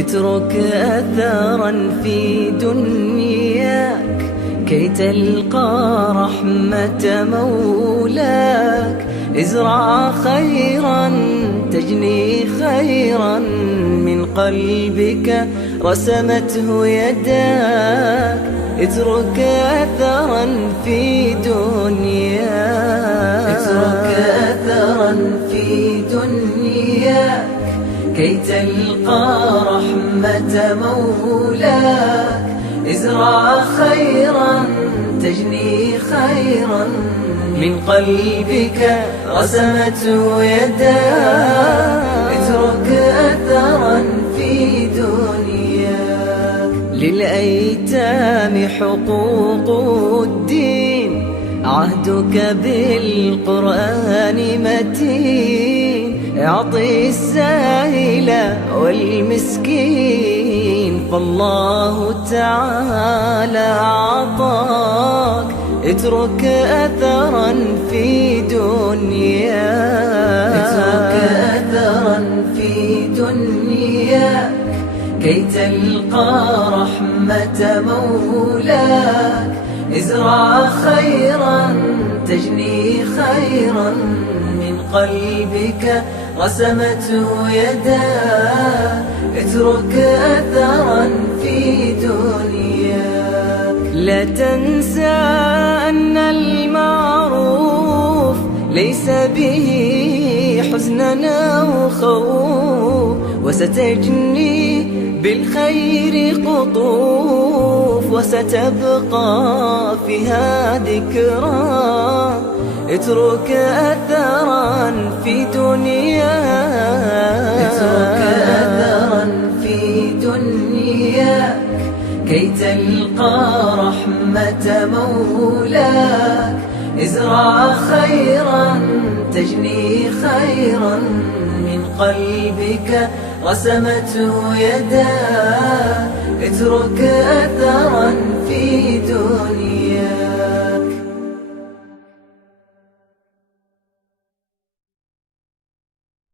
اترك أثرا في دنياك كي تلقى رحمة مولاك. ازرع خيرا تجني خيرا من قلبك رسمته يداك. اترك أثرا في دنياك، اترك أثرا في دنياك كي تلقى رحمة مولاك. ازرع خيرا تجني خيرا من قلبك رسمته يداك. اترك أثرا في دنياك. للأيتام حقوق الدين، عهدك بالقرآن متين. اعطي السائل والمسكين فالله تعالى أعطاك. اترك أثرا في دنياك، اترك أثرا في دنياك كي تلقى رحمة مولاك. ازرع خيرا تجني خيرا من قلبك رسمته يداك. اترك أثرا في دنياك. لا تنسى أن المعروف ليس به حزننا وخوف، وستجني بالخير قطوف وستبقى فيها ذكرى. اترك أثرا في دنياك، اترك أثرا في دنياك كي تلقى رحمة مولاك. ازرع خيرا تجني خيرا من قلبك رسمته يداك. اترك أثرا في دنياك.